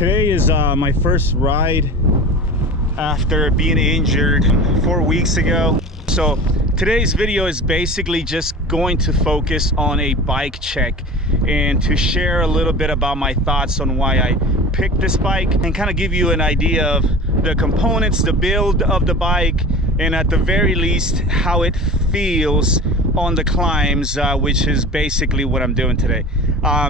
Today is my first ride after being injured 4 weeks ago. So today's video is basically just going to focus on a bike check and to share a little bit about my thoughts on why I picked this bike and kind of give you an idea of the components, the build of the bike, and at the very least how it feels on the climbs, which is basically what I'm doing today.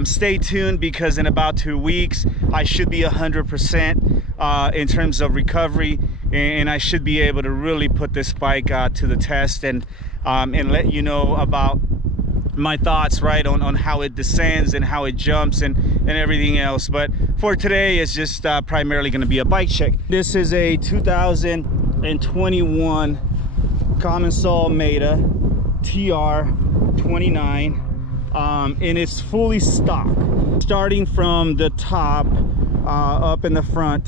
Stay tuned because in about 2 weeks I should be 100% in terms of recovery, and I should be able to really put this bike to the test and let you know about my thoughts, right, on how it descends and how it jumps and everything else. But for today it's just primarily going to be a bike check. This is a 2021 Commencal Meta TR 29, and it's fully stock. Starting from the top up in the front,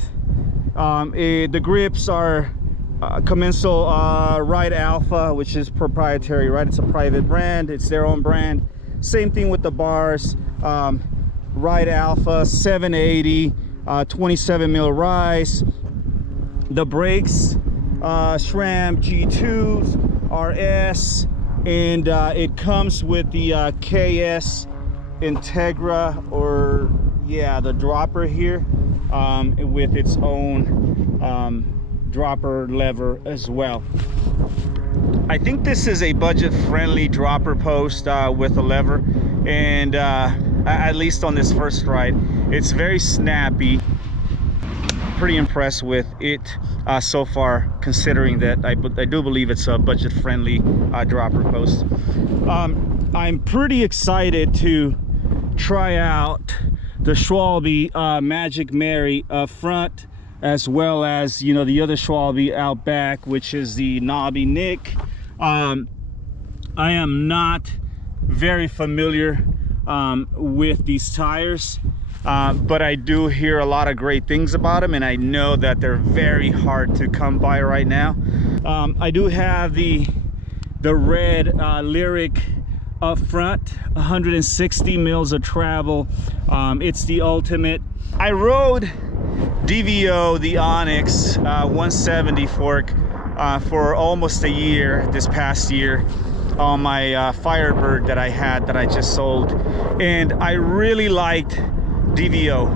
the grips are Commencal Ride Alpha, which is proprietary, right? It's a private brand, it's their own brand. Same thing with the bars, Ride Alpha 780 27 mil rise. The brakes, SRAM G2s RS, and it comes with the KS Integra, or yeah, the dropper here, with its own dropper lever as well. I think this is a budget-friendly dropper post with a lever, and at least on this first ride, it's very snappy. Pretty impressed with it so far, considering that I do believe it's a budget-friendly dropper post. I'm pretty excited to try out the Schwalbe Magic Mary up front, as well as, you know, the other Schwalbe out back, which is the knobby Nick. I am not very familiar with these tires, but I do hear a lot of great things about them, and I know that they're very hard to come by right now. I do have the red Lyric up front, 160 mils of travel. It's the ultimate. I rode DVO, the Onyx 170 fork for almost a year this past year on my Firebird that I had, that I just sold, and I really liked DVO,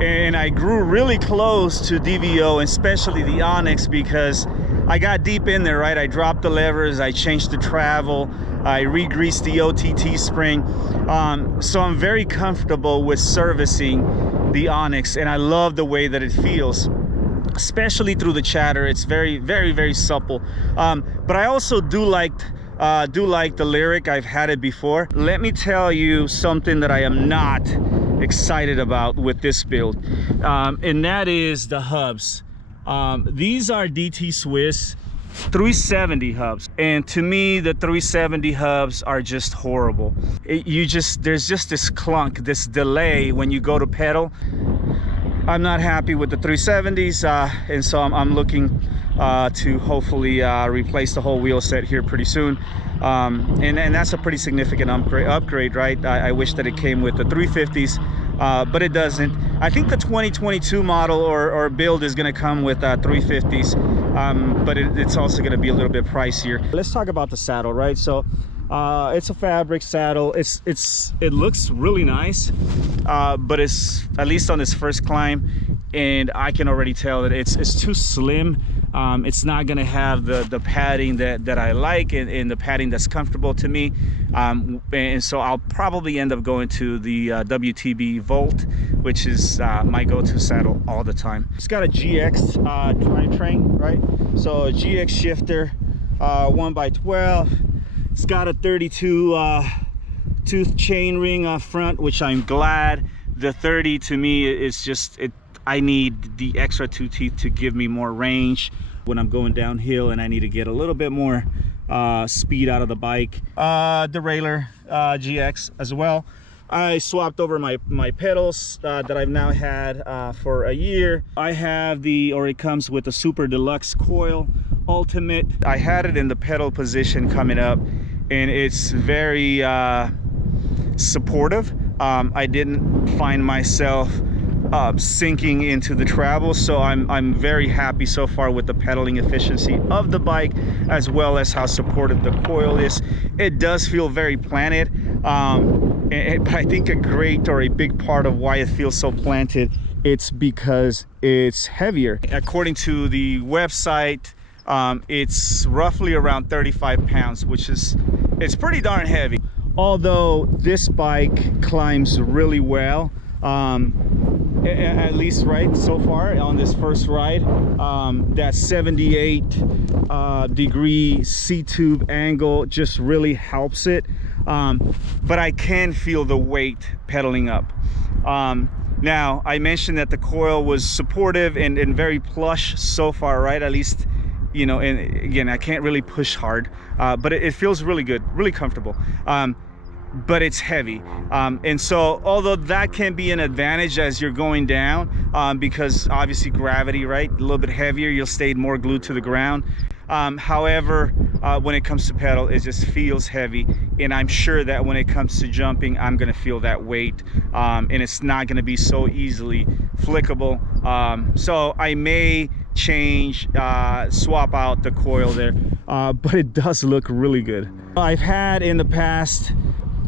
and I grew really close to DVO, especially the Onyx, because I got deep in there, right? I dropped the levers, I changed the travel, I re-greased the OTT spring, so I'm very comfortable with servicing the Onyx, and I love the way that it feels, especially through the chatter. It's very, very, very supple. But I also do like the Lyric. I've had it before. Let me tell you something that I am not excited about with this build, and that is the hubs. These are DT Swiss 370 hubs, and to me the 370 hubs are just horrible. There's just this clunk, this delay when you go to pedal. I'm not happy with the 370s, and so I'm looking to hopefully replace the whole wheel set here pretty soon, and that's a pretty significant upgrade, right? I wish that it came with the 350s, but it doesn't. I think the 2022 model or build is going to come with 350s, but it's also going to be a little bit pricier. Let's talk about the saddle, right? So it's a fabric saddle. It looks really nice, but it's, at least on this first climb, and I can already tell that it's too slim. It's not going to have the padding that I like, and the padding that's comfortable to me, and so I'll probably end up going to the WTB Volt, which is my go-to saddle all the time. It's got a GX drivetrain, right? So a GX shifter, 1x12. It's got a 32 tooth chain ring up front, which I'm glad. The 30 to me is just I need the extra 2 teeth to give me more range when I'm going downhill, and I need to get a little bit more speed out of the bike. Derailleur GX as well. I swapped over my pedals that I've now had for a year. I have it comes with a Super Deluxe coil Ultimate. I had it in the pedal position coming up, and it's very supportive. I didn't find myself sinking into the travel. So I'm very happy so far with the pedaling efficiency of the bike, as well as how supportive the coil is. It does feel very planted, but I think a big part of why it feels so planted, it's because it's heavier. According to the website, it's roughly around 35 pounds, which is, it's pretty darn heavy. Although this bike climbs really well, at least right so far on this first ride, that 78 degree C-tube angle just really helps it. But I can feel the weight pedaling up. Now, I mentioned that the coil was supportive and very plush so far, right? At least, you know, and again, I can't really push hard, but it feels really good, really comfortable. But it's heavy, and so although that can be an advantage as you're going down, because obviously gravity, right, a little bit heavier, you'll stay more glued to the ground. However, when it comes to pedal, it just feels heavy, and I'm sure that when it comes to jumping, I'm gonna feel that weight, and it's not gonna be so easily flickable. So I may change, swap out the coil there, but it does look really good. I've had in the past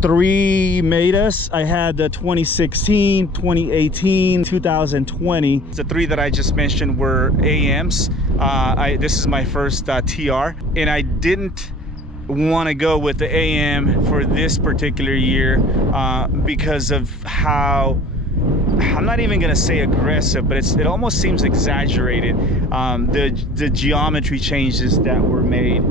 3 Metas. I had the 2016, 2018, 2020. The 3 that I just mentioned were AMs. This is my first TR, and I didn't want to go with the AM for this particular year because of how, I'm not even gonna say aggressive, but it almost seems exaggerated. The geometry changes that were made,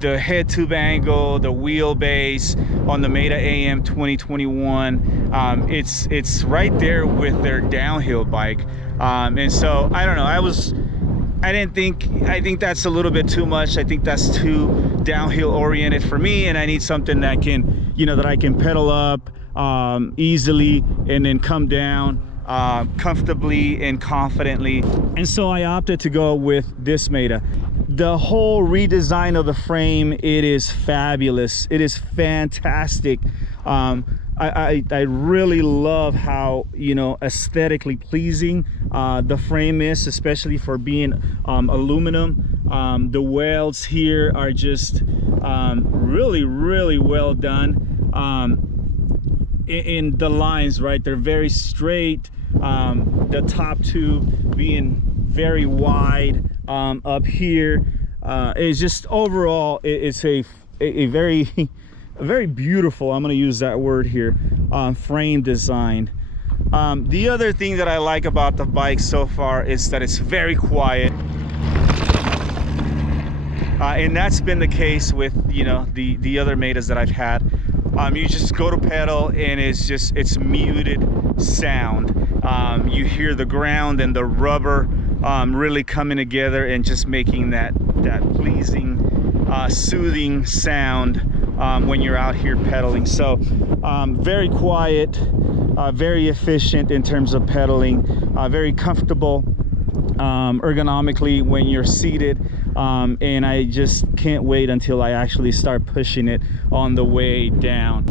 the head tube angle, the wheelbase on the Meta AM 2021, it's right there with their downhill bike, and so I don't know, I think that's a little bit too much. I think that's too downhill oriented for me, and I need something that can, you know, that I can pedal up easily and then come down comfortably and confidently. And so I opted to go with this Meta. The whole redesign of the frame, it is fabulous. It is fantastic. I really love how, you know, aesthetically pleasing the frame is, especially for being aluminum. The welds here are just really well done. In the lines, right, they're very straight. The top tube being very wide up here. It's just overall, it's a very beautiful, I'm going to use that word here, frame design. The other thing that I like about the bike so far is that it's very quiet, and that's been the case with, you know, the other Metas that I've had. You just go to pedal and it's muted sound. You hear the ground and the rubber really coming together and just making that pleasing, soothing sound when you're out here pedaling. So very quiet, very efficient in terms of pedaling, very comfortable ergonomically when you're seated, and I just can't wait until I actually start pushing it on the way down.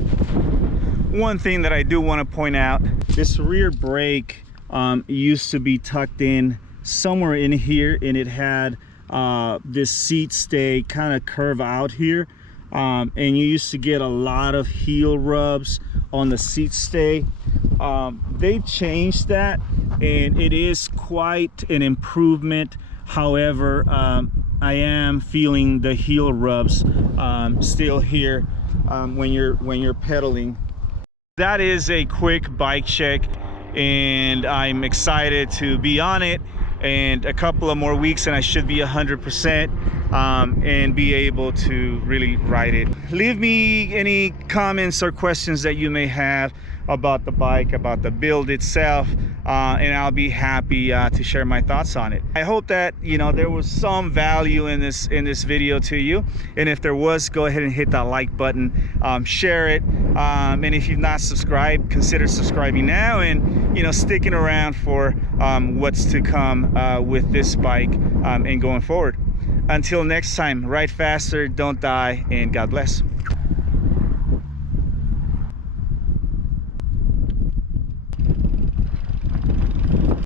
One thing that I do want to point out, this rear brake used to be tucked in somewhere in here, and it had this seat stay kind of curve out here, and you used to get a lot of heel rubs on the seat stay. They've changed that, and it is quite an improvement. However, I am feeling the heel rubs still here when you're pedaling. That is a quick bike check, and I'm excited to be on it, and a couple of more weeks and I should be 100% and be able to really ride it. Leave me any comments or questions that you may have about the bike, about the build itself, and I'll be happy to share my thoughts on it. I hope that, you know, there was some value in this video to you, and if there was, go ahead and hit that like button, share it, and if you've not subscribed, consider subscribing now, and, you know, sticking around for what's to come with this bike and going forward. Until next time, ride faster, don't die, and God bless.